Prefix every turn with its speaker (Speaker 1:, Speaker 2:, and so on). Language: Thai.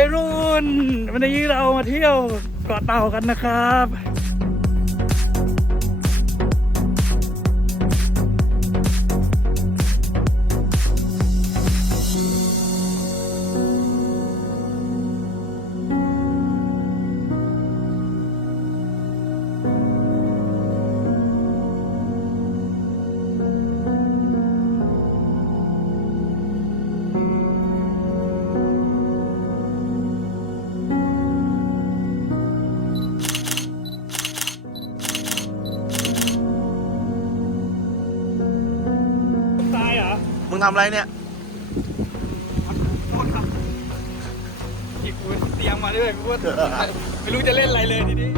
Speaker 1: ไปรุ่น วันนี้เรามาเที่ยวเกาะเต่ากันนะครับ
Speaker 2: งทำอะไรเนี่ย
Speaker 1: หยิบกูเตรียมมาด้วยกูว่าไม่รู้จะเล่นอะไรเลยทีนี้